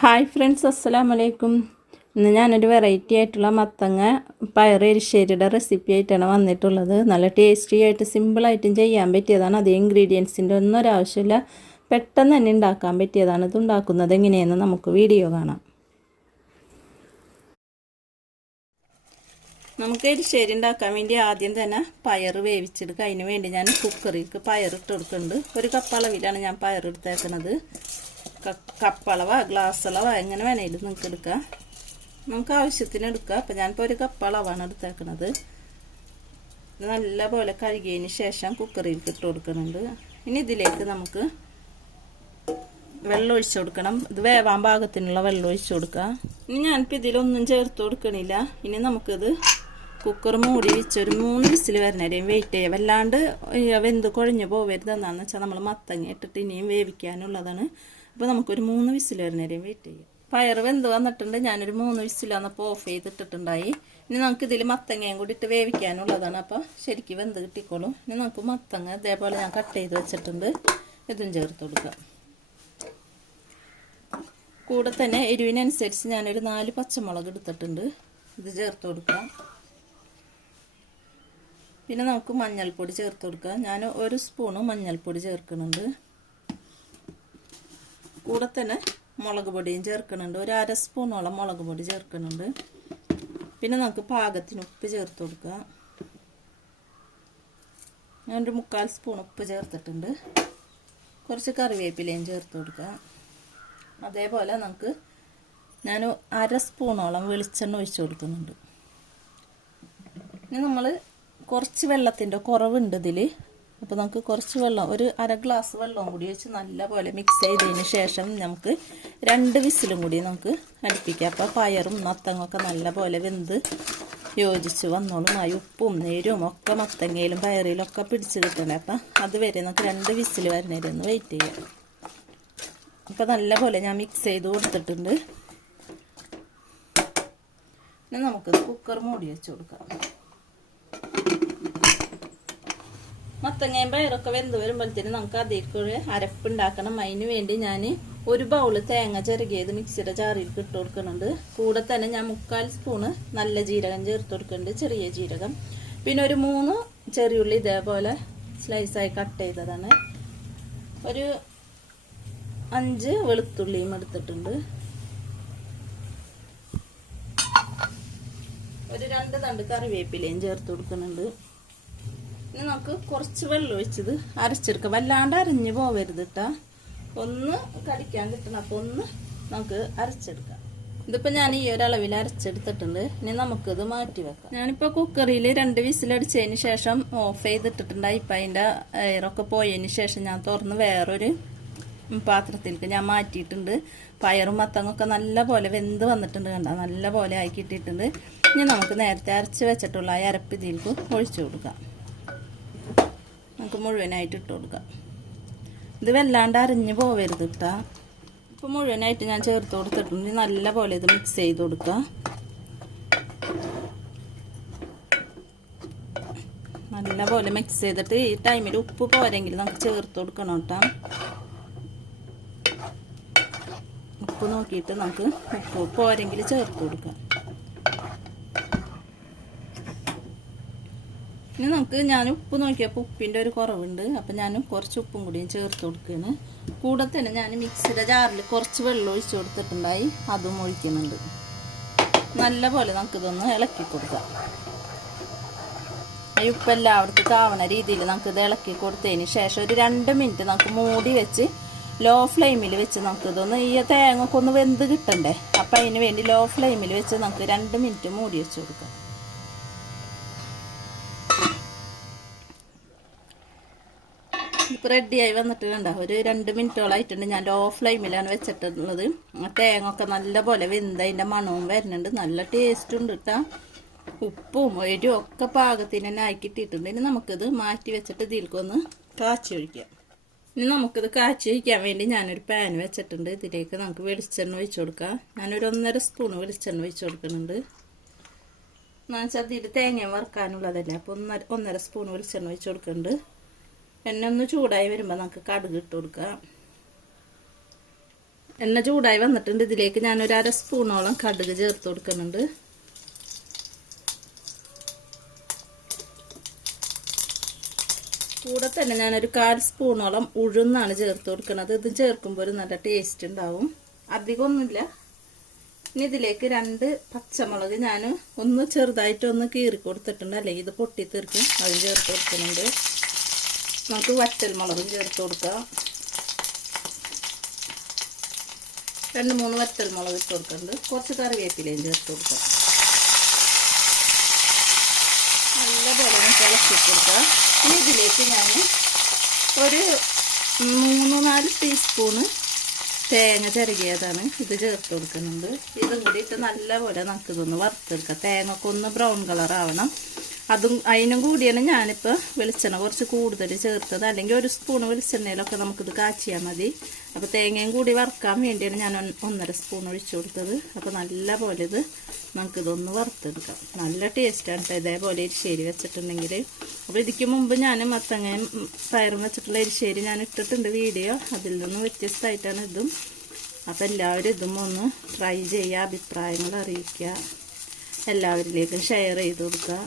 Hi friends അസ്സലാം വലൈക്കും ഇന്ന് ഞാനൊരു വെറൈറ്റി ആയിട്ടുള്ള മത്തങ്ങ പയർ എരിശ്ശേരിയുടെ റെസിപ്പി ആയിട്ടാണ് വന്നിട്ടുള്ളത്. നല്ല ടേസ്റ്റി ആയിട്ട് സിമ്പിളായിട്ടും ചെയ്യാൻ പറ്റിയതാണ്. അതേ ഇൻഗ്രീഡിയൻസിന്റെ ഒന്നും ഒരാവശ്യമില്ല പെട്ടെന്ന് തന്നെ ഉണ്ടാക്കാൻ പറ്റിയതാണ്. ഇത് ഉണ്ടാക്കുന്നത് എങ്ങനെയെന്ന് നമുക്ക് വീഡിയോ കാണാം. നമുക്ക് എരിശ്ശേരി ഉണ്ടാക്കാൻ വേണ്ടി ആദ്യം തന്നെ പയർ വേവിച്ചെടുക്കുക അതിന് വേണ്ടി ഞാൻ കുക്കറിക്ക് പയർ ഇട്ട് കൊടുക്കുന്നുണ്ട്. ഒരു കപ്പ് അളവിലാണ് ഞാൻ പയർ എടുത്തേക്കുന്നത്. കപ്പളവ ഗ്ലാസ് അളവാ എങ്ങനെ വേണേലും നിങ്ങൾക്ക് എടുക്കാം. നമുക്ക് ആവശ്യത്തിന് എടുക്കാം. അപ്പം ഞാനിപ്പോൾ ഒരു കപ്പ് അളവാണ് എടുത്തേക്കുന്നത് നല്ല കഴുകിയതിന് ശേഷം കുക്കറിലേക്ക് ഇട്ട് കൊടുക്കുന്നുണ്ട്. ഇനി ഇതിലേക്ക് നമുക്ക് വെള്ളം ഒഴിച്ചു കൊടുക്കണം. ഇത് വേവാൻ പാകത്തിനുള്ള വെള്ളം ഒഴിച്ചു കൊടുക്കുക ഇനി ഞാനിപ്പോൾ ഇതിലൊന്നും ചേർത്ത് കൊടുക്കണില്ല. ഇനി നമുക്കിത് കുക്കർ മൂടി വെച്ച് ഒരു മൂന്ന് വിസിൽ വരുന്നവരെയും വെയിറ്റ് ചെയ്യാം. വല്ലാണ്ട് വെന്ത് കുഴഞ്ഞു പോവരുത് എന്താണെന്ന് വെച്ചാൽ നമ്മൾ മത്തങ്ങ ഇട്ടിട്ട് ഇനിയും വേവിക്കാനുള്ളതാണ്. അപ്പോൾ നമുക്കൊരു മൂന്ന് വിസിൽ വരുന്നേരം വെയിറ്റ് ചെയ്യാം. പയർ വെന്ത് വന്നിട്ടുണ്ട്. ഞാനൊരു മൂന്ന് വിസിലാന്നപ്പോൾ ഓഫ് ചെയ്തിട്ടിട്ടുണ്ടായി. ഇനി നമുക്ക് ഇതിൽ മത്തങ്ങയും കൂടി ഇട്ട് വേവിക്കാനുള്ളതാണ്. അപ്പോൾ ശരിക്കും വെന്ത് കിട്ടിക്കോളും. ഇനി നമുക്ക് മത്തങ്ങ ഇതേപോലെ ഞാൻ കട്ട് ചെയ്ത് വെച്ചിട്ടുണ്ട്. ഇതും ചേർത്ത് കൊടുക്കാം. കൂടെ തന്നെ എരിവിനനുസരിച്ച് ഞാനൊരു നാല് പച്ചമുളക് എടുത്തിട്ടുണ്ട്. ഇത് ചേർത്ത് കൊടുക്കാം. പിന്നെ നമുക്ക് മഞ്ഞൾപ്പൊടി ചേർത്ത് കൊടുക്കാം. ഞാൻ ഒരു സ്പൂണ് മഞ്ഞൾപ്പൊടി ചേർക്കുന്നുണ്ട്. കൂടെ തന്നെ മുളക് പൊടിയും ചേർക്കുന്നുണ്ട് ഒരു അര സ്പൂണോളം മുളക് പൊടി ചേർക്കുന്നുണ്ട് പിന്നെ നമുക്ക് പാകത്തിന് ഉപ്പ് ചേർത്ത് കൊടുക്കുക ഞാനൊരു മുക്കാൽ സ്പൂൺ ഉപ്പ് ചേർത്തിട്ടുണ്ട്. കുറച്ച് കറിവേപ്പിലയും ചേർത്ത് കൊടുക്കുക അതേപോലെ നമുക്ക് ഞാൻ അര സ്പൂണോളം വെളിച്ചെണ്ണ ഒഴിച്ച് കൊടുക്കുന്നുണ്ട്. ഇനി നമ്മൾ കുറച്ച് വെള്ളത്തിന്റെ കുറവുണ്ട് ഇതിൽ അപ്പോൾ നമുക്ക് കുറച്ച് വെള്ളം ഒരു അര ഗ്ലാസ് വെള്ളവും കൂടി വെച്ച് നല്ലപോലെ മിക്സ് ചെയ്തതിന് ശേഷം നമുക്ക് രണ്ട് വിസിലും കൂടി നമുക്ക് അടുപ്പിക്കാം. അപ്പോൾ പയറും മത്തങ്ങൊക്കെ നല്ലപോലെ വെന്ത് യോജിച്ച് വന്നോളും. ആ ഉപ്പും നേരും ഒക്കെ മത്തങ്ങയിലും പയറിലും ഒക്കെ പിടിച്ച് കിട്ടണേ അപ്പം അതുവരെ നമുക്ക് രണ്ട് വിസിൽ വരുന്നവരെ ഒന്ന് വെയിറ്റ് ചെയ്യാം. അപ്പോൾ നല്ലപോലെ ഞാൻ മിക്സ് ചെയ്ത് കൊടുത്തിട്ടുണ്ട്. പിന്നെ നമുക്ക് കുക്കർ മൂടി വെച്ച് കൊടുക്കാം. മത്തങ്ങയും പയറൊക്കെ വെന്ത് വരുമ്പോഴത്തേന് നമുക്ക് അതിലേക്ക് ഒരു അരപ്പുണ്ടാക്കണം. അതിന് വേണ്ടി ഞാൻ ഒരു ബൗൾ തേങ്ങ ചെറുകിയത് മിക്സിയുടെ ചാറിയിൽ ഇട്ട് കൊടുക്കുന്നുണ്ട്. കൂടെ തന്നെ ഞാൻ മുക്കാൽ സ്പൂണ് നല്ല ജീരകം ചേർത്ത് കൊടുക്കുന്നുണ്ട് ചെറിയ ജീരകം. പിന്നെ ഒരു മൂന്ന് ചെറിയുള്ളി ഇതേപോലെ സ്ലൈസായി കട്ട് ചെയ്തതാണ്. ഒരു അഞ്ച് വെളുത്തുള്ളിയും എടുത്തിട്ടുണ്ട്. ഒരു രണ്ട് തണ്ട് കറിവേപ്പിലയും ചേർത്ത് കൊടുക്കുന്നുണ്ട്. ഇനി നമുക്ക് കുറച്ച് വെള്ളം ഒഴിച്ചത് അരച്ചെടുക്കാം. വല്ലാണ്ട് അരഞ്ഞ് പോവരുത് കേട്ടാ ഒന്ന് കടിക്കാൻ കിട്ടണം. അപ്പോൾ ഒന്ന് നമുക്ക് അരച്ചെടുക്കാം. ഇതിപ്പോൾ ഞാൻ ഈ ഒരളവിൽ അരച്ചെടുത്തിട്ടുണ്ട്. ഇനി നമുക്കിത് മാറ്റി വെക്കാം. ഞാനിപ്പോൾ കുക്കറിയിൽ രണ്ട് വിസിലടിച്ചതിന് ശേഷം ഓഫ് ചെയ്തിട്ടിട്ടുണ്ടായി ഇപ്പം അതിന്റെ എയറൊക്കെ പോയതിന് ശേഷം ഞാൻ തുറന്ന് വേറൊരു പാത്രത്തിലേക്ക് ഞാൻ മാറ്റിയിട്ടുണ്ട്. പയറും മത്തങ്ങൊക്കെ നല്ല പോലെ വെന്ത് വന്നിട്ടുണ്ട് കണ്ട? നല്ല പോലെ ആക്കി ഇട്ടിട്ടുണ്ട് ഇനി നമുക്ക് നേരത്തെ അരച്ച് വെച്ചിട്ടുള്ള ആ അരപ്പിതിയിലേക്ക് ഒഴിച്ചു കൊടുക്കാം. നമുക്ക് മുഴുവനായിട്ട് ഇട്ട് കൊടുക്കാം. ഇത് വല്ലാണ്ട് അരിഞ്ഞ് പോവരുത് ഇട്ടാ ഇപ്പോൾ മുഴുവനായിട്ട് ഞാൻ ചേർത്ത് കൊടുത്തിട്ടുണ്ട്. നല്ല പോലെ ഇത് മിക്സ് ചെയ്ത് കൊടുക്കുക. നല്ല പോലെ മിക്സ് ചെയ്തിട്ട് ഈ ടൈമിൽ ഉപ്പ് പോരെങ്കിൽ നമുക്ക് ചേർത്ത് കൊടുക്കണം കേട്ടോ ഉപ്പ് നോക്കിയിട്ട് നമുക്ക് ഉപ്പ് പോരെങ്കിൽ ചേർത്ത് കൊടുക്കാം. ഇനി നമുക്ക് ഞാൻ ഉപ്പ് നോക്കിയപ്പോൾ ഉപ്പിന്റെ ഒരു കുറവുണ്ട്. അപ്പം ഞാൻ കുറച്ച് ഉപ്പും കൂടിയും ചേർത്ത് കൊടുക്കുകയാണ് കൂടെ തന്നെ ഞാൻ മിക്സിയുടെ ജാറിൽ കുറച്ച് വെള്ളം ഒഴിച്ചു കൊടുത്തിട്ടുണ്ടായി. അതും ഒഴിക്കുന്നുണ്ട്. നല്ല പോലെ നമുക്കിതൊന്ന് ഇളക്കി കൊടുക്കാം. ഈ ഉപ്പ് എല്ലായിടത്തും ആവണ രീതിയിൽ നമുക്കിത് ഇളക്കി കൊടുത്തതിന് ശേഷം ഒരു രണ്ട് മിനിറ്റ് നമുക്ക് മൂടി വെച്ച് ലോ ഫ്ലെയിമിൽ വെച്ച് നമുക്കിതൊന്ന് ഈ തേങ്ങക്കൊന്ന് വെന്ത് കിട്ടണ്ടേ? അപ്പം അതിന് വേണ്ടി ലോ ഫ്ലെയിമിൽ വെച്ച് നമുക്ക് രണ്ട് മിനിറ്റ് മൂടി വെച്ച് കൊടുക്കാം. ഇപ്പോൾ റെഡിയായി വന്നിട്ട് വേണ്ട ഒരു രണ്ട് മിനിറ്റോളായിട്ടുണ്ട് ഞാൻ ലോ ഫ്ലെയിമിലാണ് വെച്ചിട്ടുള്ളത്. തേങ്ങ ഒക്കെ നല്ലപോലെ വെന്ത് അതിന്റെ മണവും വരുന്നുണ്ട്. നല്ല ടേസ്റ്റ് ഉണ്ട് കേട്ടോ ഉപ്പും എരിവും ഒക്കെ പാകത്തിന് തന്നെ ആക്കിയിട്ടിട്ടുണ്ട് ഇനി നമുക്കിത് മാറ്റി വെച്ചിട്ട് ഇതിലേക്കൊന്ന് കാച്ചി ഒഴിക്കാം. ഇനി നമുക്കിത് കാച്ചി ഒഴിക്കാൻ വേണ്ടി ഞാനൊരു പാൻ വെച്ചിട്ടുണ്ട്. ഇതിലേക്ക് നമുക്ക് വെളിച്ചെണ്ണ ഒഴിച്ചു കൊടുക്കാം. ഞാനൊരു ഒന്നര സ്പൂൺ വെളിച്ചെണ്ണ ഒഴിച്ചു കൊടുക്കുന്നുണ്ട്. എന്നുവെച്ചാൽ അതിൽ തേങ്ങ വറുക്കാനുള്ളതല്ലേ? അപ്പോൾ ഒന്നര ഒന്നര സ്പൂൺ വെളിച്ചെണ്ണ ഒഴിച്ചു കൊടുക്കുന്നുണ്ട്. എണ്ണ ഒന്ന് ചൂടായി വരുമ്പോൾ നമുക്ക് കടുക് ഇട്ട് കൊടുക്കാം. എണ്ണ ചൂടായി വന്നിട്ടുണ്ട്. ഇതിലേക്ക് ഞാനൊരു അര സ്പൂണോളം കടുക് ചേർത്ത് കൊടുക്കുന്നുണ്ട്. കൂടെ തന്നെ ഞാനൊരു കാൽ സ്പൂണോളം ഉഴുന്നാണ് ചേർത്ത് കൊടുക്കുന്നത്. ഇത് ചേർക്കുമ്പോൾ ഒരു നല്ല ടേസ്റ്റ് ഉണ്ടാവും. അധികമൊന്നുമില്ല ഇനി ഇതിലേക്ക് രണ്ട് പച്ചമുളക് ഞാൻ ഒന്ന് ചെറുതായിട്ട് ഒന്ന് കീറി കൊടുത്തിട്ടുണ്ട്. അല്ലെങ്കിൽ ഇത് പൊട്ടിത്തെറിക്കും അതും ചേർത്ത് കൊടുക്കുന്നുണ്ട്. നമുക്ക് വറ്റൽമുളകും ചേർത്ത് കൊടുക്കാം രണ്ട് മൂന്ന് വറ്റൽമുളക് ഇട്ട് കൊടുക്കുന്നുണ്ട്. കുറച്ച് കറിവേപ്പിലയും ചേർത്ത് കൊടുക്കാം നല്ലപോലെ ഇളക്കി കൊടുക്കാം ഇതിലേക്ക് ഞാൻ ഒരു മൂന്ന് നാല് ടീസ്പൂണ് തേങ്ങ ചിരകിയതാണ് ഇത് ചേർത്ത് കൊടുക്കുന്നുണ്ട്. ഇതും കൂടി ഇട്ട് നല്ലപോലെ നമുക്ക് ഇതൊന്ന് വറുത്തെടുക്കാം. തേങ്ങ ഒക്കെ ഒന്ന് ബ്രൗൺ കളർ ആവണം. അതും അതിനും കൂടിയാണ് ഞാനിപ്പോൾ വെളിച്ചെണ്ണ കുറച്ച് കൂടുതൽ ചേർത്തത്. അല്ലെങ്കിൽ ഒരു സ്പൂൺ വെളിച്ചെണ്ണയിലൊക്കെ നമുക്കിത് കാച്ചിയാൽ മതി. അപ്പോൾ തേങ്ങയും കൂടി വറുക്കാൻ വേണ്ടിയാണ് ഞാൻ ഒന്ന് ഒന്നര സ്പൂൺ ഒഴിച്ചു കൊടുത്തത്. അപ്പോൾ നല്ല പോലെ ഇത് നമുക്കിതൊന്ന് വറുത്തെടുക്കാം. നല്ല ടേസ്റ്റാണ് കേട്ടോ ഇതേപോലെ എരിശ്ശേരി വെച്ചിട്ടുണ്ടെങ്കിൽ അപ്പോൾ ഇതിക്ക് മുമ്പ് ഞാൻ മത്തങ്ങയും പയറും വെച്ചിട്ടുള്ള എരിശ്ശേരി ഞാൻ ഇട്ടിട്ടുണ്ട് വീഡിയോ. അതിൽ നിന്ന് വ്യത്യസ്തമായിട്ടാണ് ഇതും. അപ്പോൾ എല്ലാവരും ഇതും ഒന്ന് ട്രൈ ചെയ്യുക അഭിപ്രായങ്ങൾ അറിയിക്കുക. എല്ലാവരിലേക്കും ഷെയർ ചെയ്ത് കൊടുക്കുക.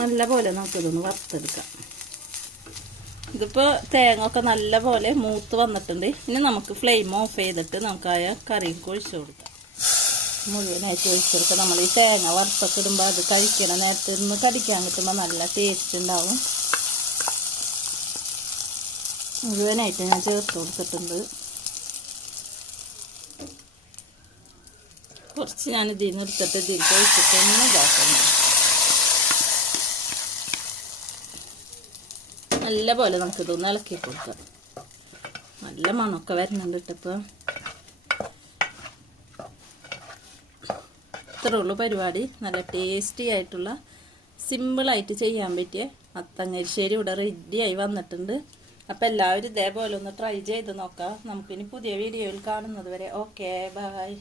നല്ല പോലെ നമുക്കിതൊന്ന് വറുത്തെടുക്കാം. ഇതിപ്പോൾ തേങ്ങ ഒക്കെ നല്ല പോലെ മൂത്ത് വന്നിട്ടുണ്ട്. ഇനി നമുക്ക് ഫ്ലെയിം ഓഫ് ചെയ്തിട്ട് നമുക്ക് ആ കറിക്ക് ഒഴിച്ചു കൊടുക്കാം. മുഴുവനായിട്ട് ഒഴിച്ചെടുക്കുക നമ്മൾ ഈ തേങ്ങ വറുത്തൊക്കെ ഇടുമ്പോൾ അത് കഴിക്കണ നേരത്തെ ഒന്ന് കടിക്കാൻ കിട്ടുമ്പോൾ നല്ല ടേസ്റ്റ് ഉണ്ടാവും. മുഴുവനായിട്ട് ഞാൻ ചേർത്ത് കൊടുത്തിട്ടുണ്ട്. കുറച്ച് ഞാൻ ഇതിൽ നിന്ന് എടുത്തിട്ട് ഇതിൽ ഒഴിച്ചിട്ട് ഇതാക്കുന്നു നല്ല പോലെ നമുക്ക് ഇതൊന്ന് ഇളക്കി കൊടുക്കാം. നല്ല മണമൊക്കെ വരുന്നുണ്ട് ഇട്ടപ്പോൾ ഇത്രേ ഉള്ളൂ പരിപാടി. നല്ല ടേസ്റ്റി ആയിട്ടുള്ള സിമ്പിളായിട്ട് ചെയ്യാൻ പറ്റിയ അത്തങ്ങരിശ്ശേരി ഇവിടെ റെഡിയായി വന്നിട്ടുണ്ട്. അപ്പോൾ എല്ലാവരും ഇതേപോലെ ഒന്ന് ട്രൈ ചെയ്ത് നോക്കാം. നമുക്കിനി പുതിയ വീഡിയോയിൽ കാണുന്നത് വരെ. Okay bye